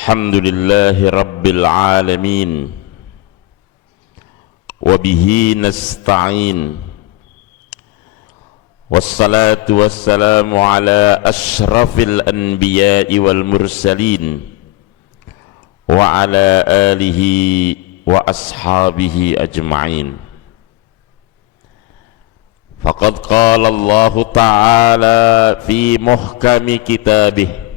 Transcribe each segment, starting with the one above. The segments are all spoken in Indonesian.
Alhamdulillahi Rabbil Alamin Wabihi nasta'in Wassalatu wassalamu ala ashrafil anbiya'i wal mursalin Wa ala alihi wa ashabihi ajma'in Faqad qala Allah Ta'ala fi muhkami kitabih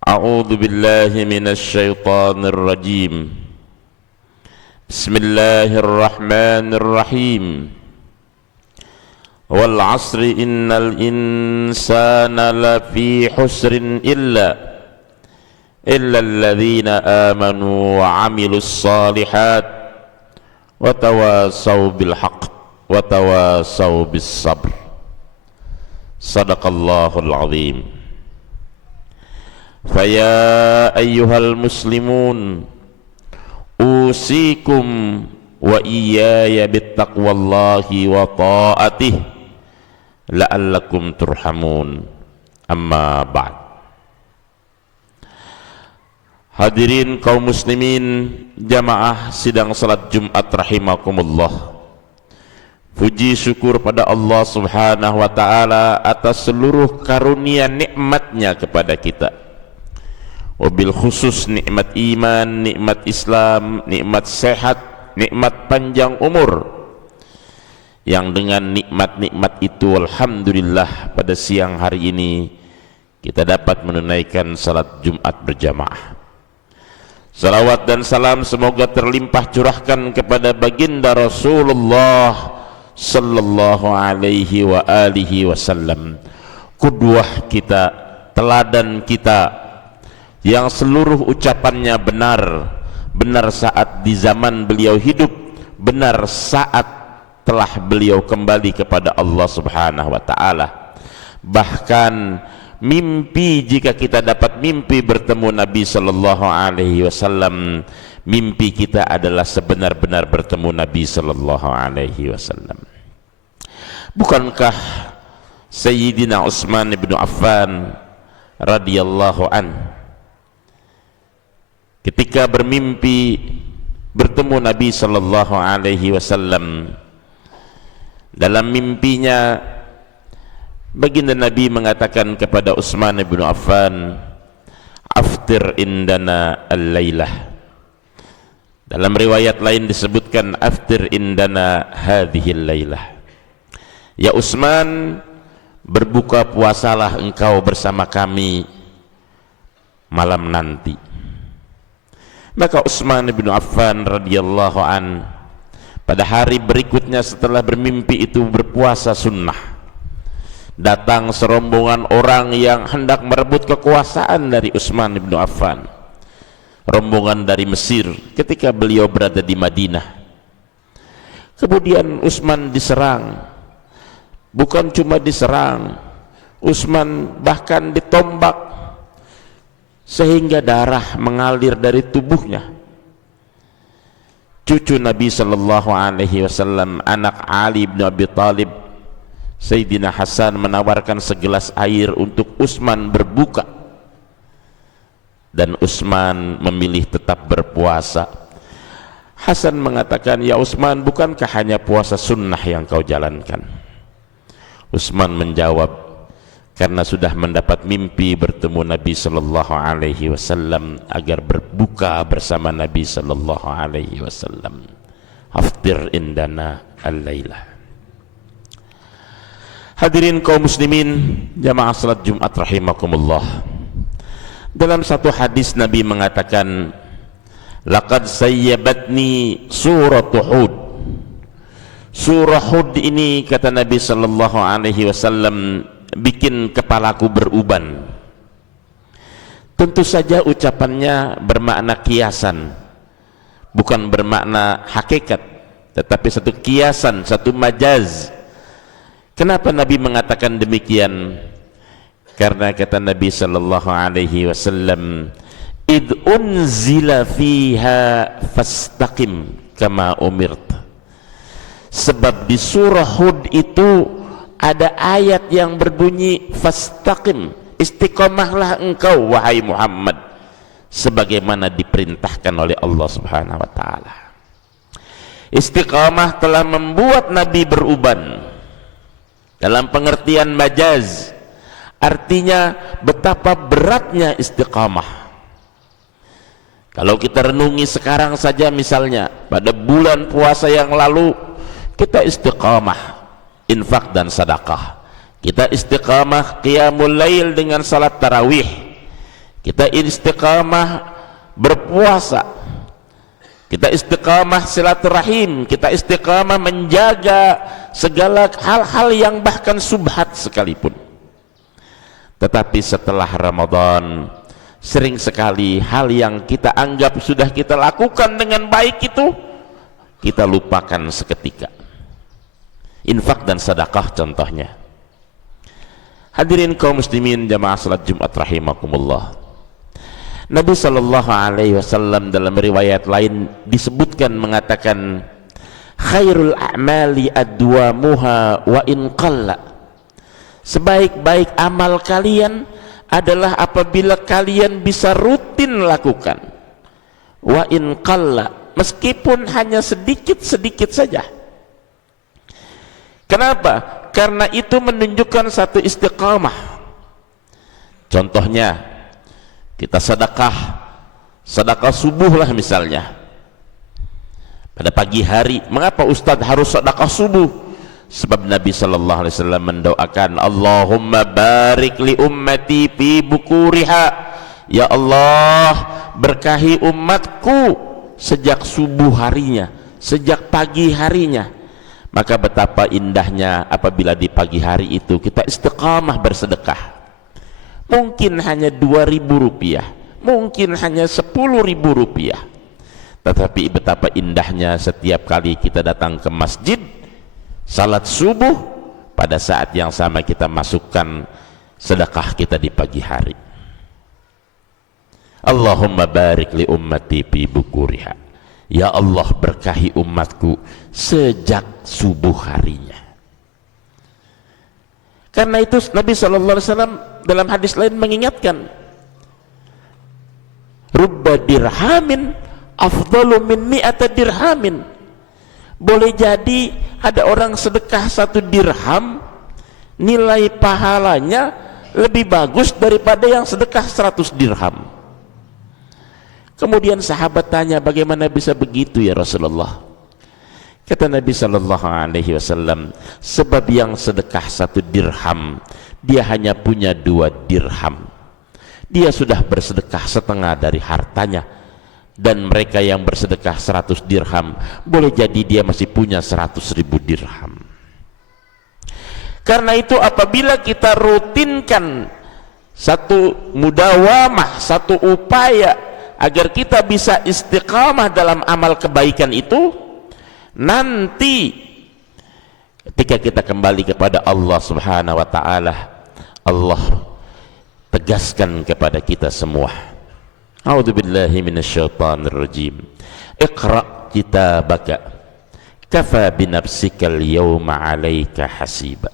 A'udzu billahi minasy syaithanir rajim. Bismillahirrahmanirrahim. Wal 'asri innal insana lafi husrin illa alladhina amanu wa 'amilus shalihat wa tawasaw bil haqq wa tawasaw bis sabr. Shadaqallahul 'azim. Faya ayyuhal muslimun usikum wa iyaya bittaqwallahi wa ta'atih la'allakum turhamun. Amma ba'd. Hadirin kaum muslimin jamaah sidang salat Jumat rahimakumullah. Puji syukur pada Allah subhanahu wa ta'ala atas seluruh karunia nikmatnya kepada kita. Wabil khusus nikmat iman, nikmat Islam, nikmat sehat, nikmat panjang umur. Yang dengan nikmat-nikmat itu alhamdulillah pada siang hari ini kita dapat menunaikan salat Jumat berjamaah. Salawat dan salam semoga terlimpah curahkan kepada baginda Rasulullah sallallahu alaihi wa alihi wasallam, qudwah kita, teladan kita, yang seluruh ucapannya benar saat di zaman beliau hidup, benar saat telah beliau kembali kepada Allah subhanahu wa ta'ala. Bahkan mimpi, jika kita dapat mimpi bertemu Nabi sallallahu alaihi wasallam, mimpi kita adalah sebenar-benar bertemu Nabi sallallahu alaihi wasallam. Bukankah Sayyidina Utsman bin Affan radhiyallahu an ketika bermimpi bertemu Nabi sallallahu alaihi wasallam, dalam mimpinya baginda Nabi mengatakan kepada Utsman bin Affan, aftir indana al-lailah. Dalam riwayat lain disebutkan aftir indana hadhil lailah. Ya Utsman, berbuka puasalah engkau bersama kami malam nanti. Maka Utsman bin Affan radhiyallahu an pada hari berikutnya setelah bermimpi itu berpuasa sunnah. Datang serombongan orang yang hendak merebut kekuasaan dari Utsman bin Affan. Rombongan dari Mesir ketika beliau berada di Madinah. Kemudian Utsman diserang. Bukan cuma diserang, Utsman bahkan ditombak sehingga darah mengalir dari tubuhnya. Cucu Nabi sallallahu alaihi wasallam, anak Ali bin Abi Thalib, Sayyidina Hasan, menawarkan segelas air untuk Utsman berbuka, dan Utsman memilih tetap berpuasa. Hasan mengatakan, ya Utsman, bukankah hanya puasa sunnah yang kau jalankan? Utsman menjawab, karena sudah mendapat mimpi bertemu Nabi sallallahu alaihi wasallam agar berbuka bersama Nabi sallallahu alaihi wasallam. Aftir indana al-lailah. Hadirin kaum muslimin jamaah salat Jumat rahimakumullah. Dalam satu hadis Nabi mengatakan, laqad sayyabatni suratu Hud. Surah Hud ini, kata Nabi sallallahu alaihi wasallam, bikin kepalaku beruban. Tentu saja ucapannya bermakna kiasan, bukan bermakna hakikat, tetapi satu kiasan, satu majaz. Kenapa Nabi mengatakan demikian? Karena kata Nabi sallallahu alaihi wasallam, id unzila fiha fastaqim kama umirt. Sebab di surah Hud itu ada ayat yang berbunyi fastaqim, istiqomahlah engkau wahai Muhammad sebagaimana diperintahkan oleh Allah Subhanahu wa taala. Istiqamah telah membuat Nabi beruban dalam pengertian majaz, artinya betapa beratnya istiqamah. Kalau kita renungi sekarang saja, misalnya pada bulan puasa yang lalu kita istiqamah infak dan sedekah, kita istiqamah qiyamul lail dengan salat tarawih, kita istiqamah berpuasa, kita istiqamah silaturahim, kita istiqamah menjaga segala hal-hal yang bahkan subhat sekalipun. Tetapi setelah Ramadan, sering sekali hal yang kita anggap sudah kita lakukan dengan baik itu kita lupakan seketika. Infak dan sedekah contohnya. Hadirin kaum muslimin jamaah salat Jumat rahimakumullah, Nabi sallallahu alaihi wasallam dalam riwayat lain disebutkan mengatakan, khairul a'mali adwamuha wa in qalla. Sebaik-baik amal kalian adalah apabila kalian bisa rutin lakukan, wa in qalla, meskipun hanya sedikit-sedikit saja. Kenapa? Karena itu menunjukkan satu istiqamah. Contohnya kita sedekah subuh lah misalnya pada pagi hari. Mengapa Ustadz harus sedekah subuh? Sebab Nabi sallallahu alaihi wasallam mendoakan, Allahumma barik li ummati fi bukuriha, ya Allah berkahi umatku sejak subuh harinya, sejak pagi harinya. Maka betapa indahnya apabila di pagi hari itu kita istiqamah bersedekah. Mungkin hanya 2.000 rupiah, mungkin hanya 10.000 rupiah, tetapi betapa indahnya setiap kali kita datang ke masjid salat subuh, pada saat yang sama kita masukkan sedekah kita di pagi hari. Allahumma barik li ummati fi bukuriha, ya Allah berkahi umatku sejak subuh harinya. Karena itu Nabi sallallahu alaihi wasallam dalam hadis lain mengingatkan, rubba dirhamin afdalu min mi'ata dirhamin. Boleh jadi ada orang sedekah 1 dirham, nilai pahalanya lebih bagus daripada yang sedekah 100 dirham. Kemudian sahabat tanya, bagaimana bisa begitu ya Rasulullah? Kata Nabi sallallahu alaihi wasallam, sebab yang sedekah 1 dirham dia hanya punya 2 dirham, dia sudah bersedekah setengah dari hartanya. Dan mereka yang bersedekah 100 dirham, boleh jadi dia masih punya 100.000 dirham. Karena itu apabila kita rutinkan satu mudawamah, satu upaya agar kita bisa istiqamah dalam amal kebaikan itu, nanti ketika kita kembali kepada Allah Subhanahu wa taala, Allah tegaskan kepada kita semua, a'udzubillahi minasyaitonir rajim, iqra kitabaka kafa binafsikal yawma 'alaika hasiba.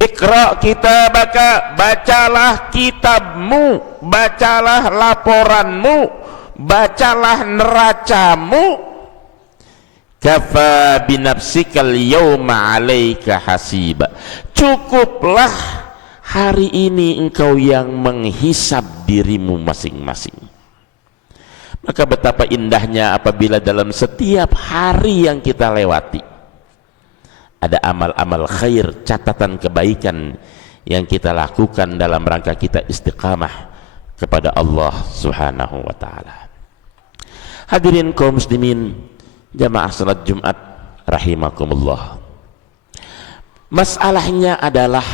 Iqra kitabaka, bacalah kitabmu, bacalah laporanmu, bacalah neracamu. Kafa binafsikal yawma 'alaika hasiba, cukuplah hari ini engkau yang menghisab dirimu masing-masing. Maka betapa indahnya apabila dalam setiap hari yang kita lewati ada amal-amal khair, catatan kebaikan yang kita lakukan dalam rangka kita istiqamah kepada Allah Subhanahu wa taala. Hadirin kaum muslimin jamaah salat Jumat rahimakumullah, masalahnya adalah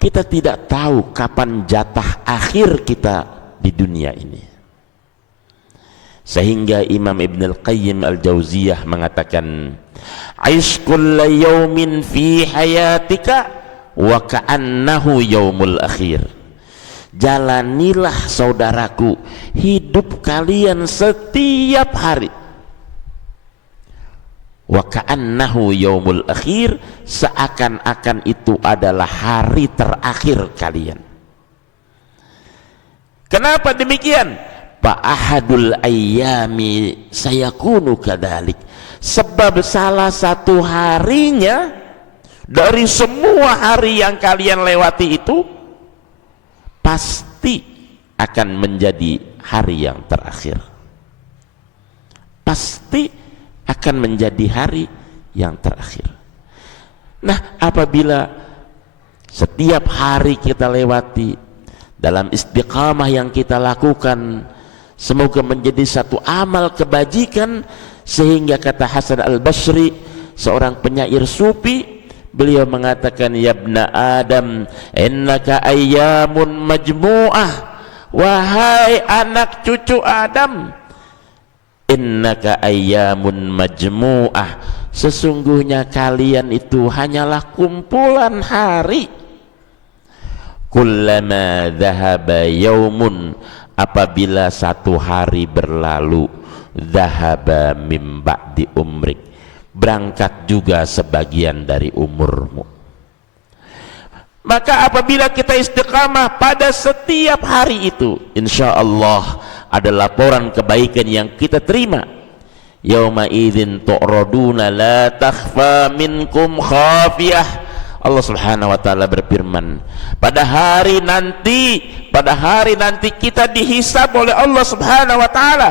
kita tidak tahu kapan jatah akhir kita di dunia ini. Sehingga Imam Ibn Al-Qayyim Al-Jauziyah mengatakan, aish kulla yawmin fi hayatika wa ka'annahu yawmul akhir. Jalanilah saudaraku hidup kalian setiap hari, wa ka'annahu yaumul akhir, seakan-akan itu adalah hari terakhir kalian. Kenapa demikian? Fa ahadul ayyami sayakunu kadzalik. Sebab salah satu harinya dari semua hari yang kalian lewati itu pasti akan menjadi hari yang terakhir. Pasti akan menjadi hari yang terakhir. Nah, apabila setiap hari kita lewati dalam istiqamah yang kita lakukan, semoga menjadi satu amal kebajikan, sehingga kata Hasan al-Basri, seorang penyair sufi, beliau mengatakan, ya ibna Adam innaka ayyamun majmu'ah, wahai anak cucu Adam, innaka ayyamun majmu'ah, sesungguhnya kalian itu hanyalah kumpulan hari. Kullama dhahaba yaumun, apabila satu hari berlalu, dhahaba mim ba'di umrik, berangkat juga sebagian dari umurmu. Maka apabila kita istiqamah pada setiap hari itu, insya Allah ada laporan kebaikan yang kita terima. Yauma idzin tu'raduna la takhfa minkum khafiyah. Allah Subhanahu wa taala berfirman, pada hari nanti kita dihisab oleh Allah Subhanahu wa taala.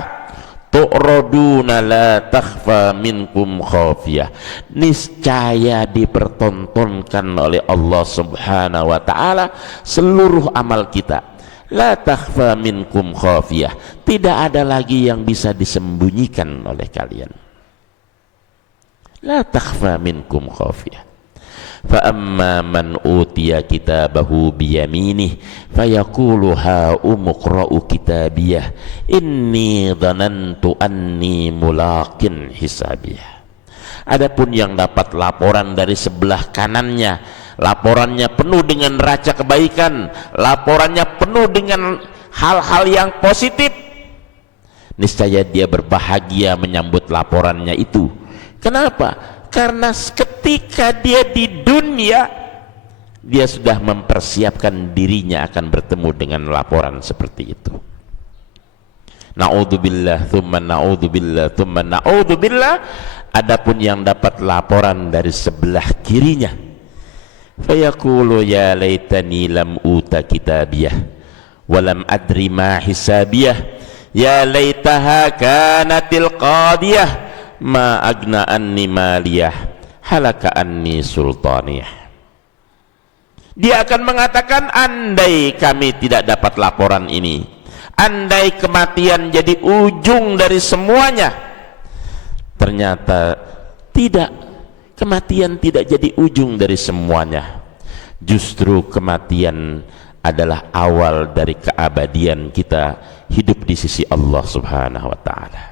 Tu'raduna la takhfa minkum khafiyah, niscaya dipertontonkan oleh Allah Subhanahu wa taala seluruh amal kita. La takhfa minkum khafiyah, tidak ada lagi yang bisa disembunyikan oleh kalian. La takhfa minkum khafiyah. Fa amma man utiya kitabahu biyaminih fayaqulu ha umqra'u kitabiyah inni dhanantu anni mulaqin hisabiyah. Adapun yang dapat laporan dari sebelah kanannya, laporannya penuh dengan raca kebaikan, laporannya penuh dengan hal-hal yang positif, niscaya dia berbahagia menyambut laporannya itu. Kenapa? Karena ketika dia di dunia, dia sudah mempersiapkan dirinya akan bertemu dengan laporan seperti itu. Na'udzubillah thumma na'udzubillah thumma na'udzubillah. Adapun yang dapat laporan dari sebelah kirinya, fayaqulu ya laitani lam uta kitabiyah walam adri ma hisabiyah ya laitaha kanatil qadiyah ma agna anni maliyah halaka anni sultaniyah. Dia akan mengatakan, andai kami tidak dapat laporan ini, andai kematian jadi ujung dari semuanya. Ternyata tidak, kematian tidak jadi ujung dari semuanya. Justru kematian adalah awal dari keabadian kita hidup di sisi Allah Subhanahu wa taala.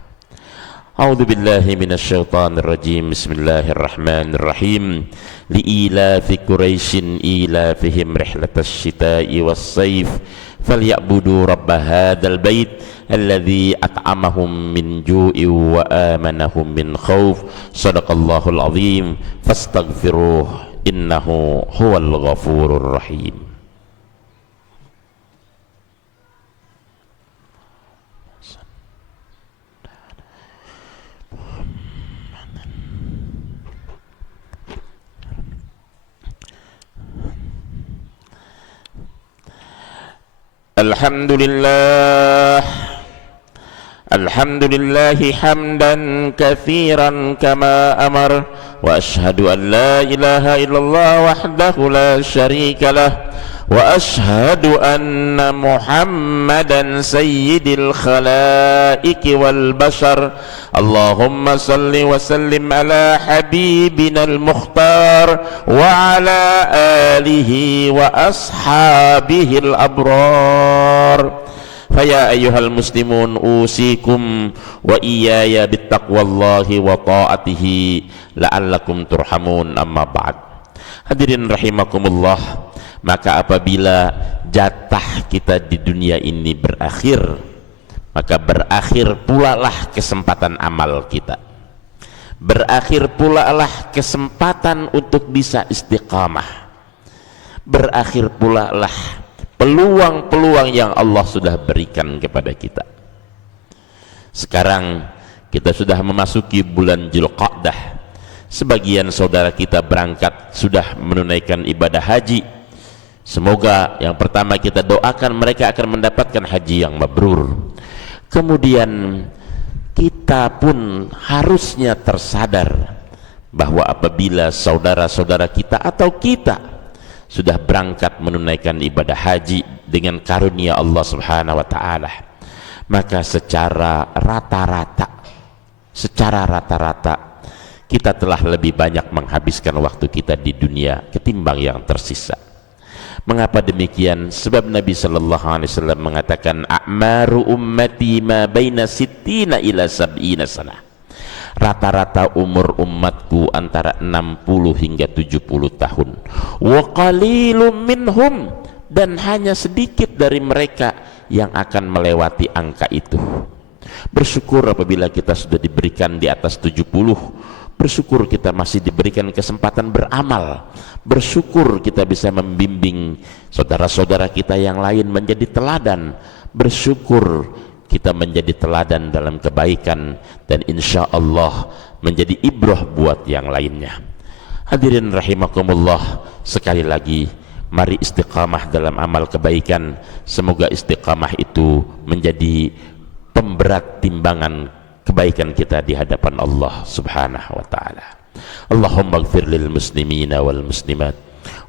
A'udzu billahi minasyaitonir rajim. Bismillahirrahmanirrahim. Li'ilafi Quraisyin ilafihim rihlatasy syita'i was-sayf falyabudu rabb hadzal bait alladzi at'amahum min ju'in wa amanahum min khauf. Shadaqallahul azim. Fastaghfiruh innahu huwal ghafurur rahim. Alhamdulillah, alhamdulillahi hamdan katsiran kama amar, wa ashhadu an la ilaha illallah wahdahu la syarika lah, wa ashhadu anna Muhammadan sayyidil khalaiki wal bashar. Allahumma salli wa sallim ala habibina al-mukhtar wa ala alihi wa ashabihi al-abrar. Faya ayyuhal muslimun usikum wa iyaya bittaqwallahi wa ta'atihi la'allakum turhamun, amma ba'd. Hadirin rahimakumullah, maka apabila jatah kita di dunia ini berakhir, maka berakhir pula lah kesempatan amal kita, berakhir pula lah kesempatan untuk bisa istiqamah, berakhir pula lah peluang-peluang yang Allah sudah berikan kepada kita. Sekarang kita sudah memasuki bulan Dzulqa'dah. Sebagian saudara kita berangkat sudah menunaikan ibadah haji. Semoga yang pertama kita doakan mereka akan mendapatkan haji yang mabrur. Kemudian kita pun harusnya tersadar bahwa apabila saudara-saudara kita atau kita sudah berangkat menunaikan ibadah haji dengan karunia Allah Subhanahu wa taala, maka secara rata-rata kita telah lebih banyak menghabiskan waktu kita di dunia ketimbang yang tersisa. Mengapa demikian? Sebab Nabi sallallahu alaihi wasallam mengatakan, a'maru ummati ma baina sittina ila sab'ina sanah. Rata-rata umur umatku antara 60 hingga 70 tahun. Wa qalilum minhum, dan hanya sedikit dari mereka yang akan melewati angka itu. Bersyukur apabila kita sudah diberikan di atas 70. Bersyukur kita masih diberikan kesempatan beramal. Bersyukur kita bisa membimbing saudara-saudara kita yang lain menjadi teladan. Bersyukur kita menjadi teladan dalam kebaikan, dan insya Allah menjadi ibrah buat yang lainnya. Hadirin rahimakumullah, sekali lagi mari istiqamah dalam amal kebaikan. Semoga istiqamah itu menjadi pemberat timbangan kebaikan kita di hadapan Allah Subhanahu wa taala. Allahumma ighfir lil muslimina wal muslimat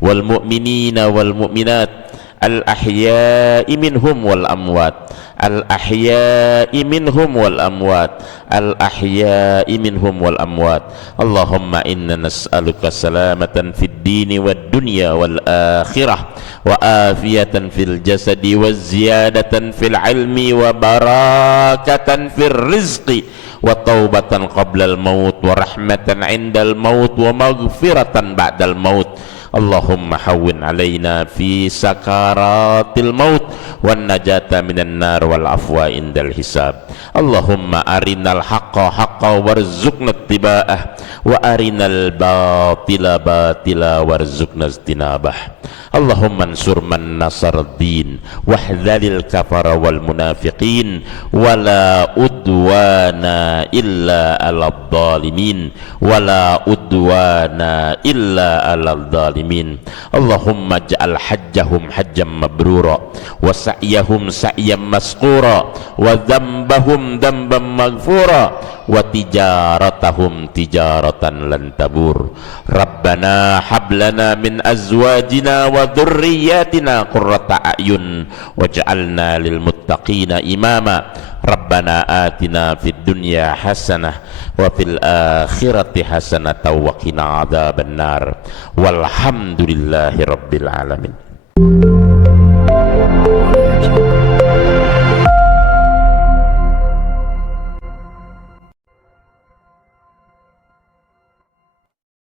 wal mu'minina wal mu'minat al ahya'i minhum wal amwat, al ahya'i minhum wal amwat, al ahya'i minhum wal amwat. Allahumma inna nas'aluka salamatan fid dini wad dunya wal akhirah, wa afiyatan fil jasadi wa ziyadatan fil ilmi wa barakatan fil rizqi wa taubatan qabla al maut wa rahmatan indal maut wa maghfiratan ba'dal maut. Allahumma hawwin alaina fi sakaratil maut wan najata minan nar wal afwa indal hisab. Allahumma arinal haqqa haqqa warzuqna ittiba'ah wa arinal batila batila warzuqna ijtinabah. Allahumma ansur man nasar din wahdhalil kafara wal munafiqin wala udwana illa alal zalimin wala udwana illa alal zalimin. Allahumma ja'al hajjahum hajjam mabrura wa sa'yahum sa'yam masqura wa dhanbahum dhanban maghfura wa tijaratahum tijaratan lan tabur. Rabbana hablana min azwajina wa dhurriyyatina qurrata a'yun waj'alna lil muttaqina imama. Rabbana atina fid dunya hasanah wa fil akhirati hasanah wa qina adzabannar. Walhamdulillahi rabbil alamin.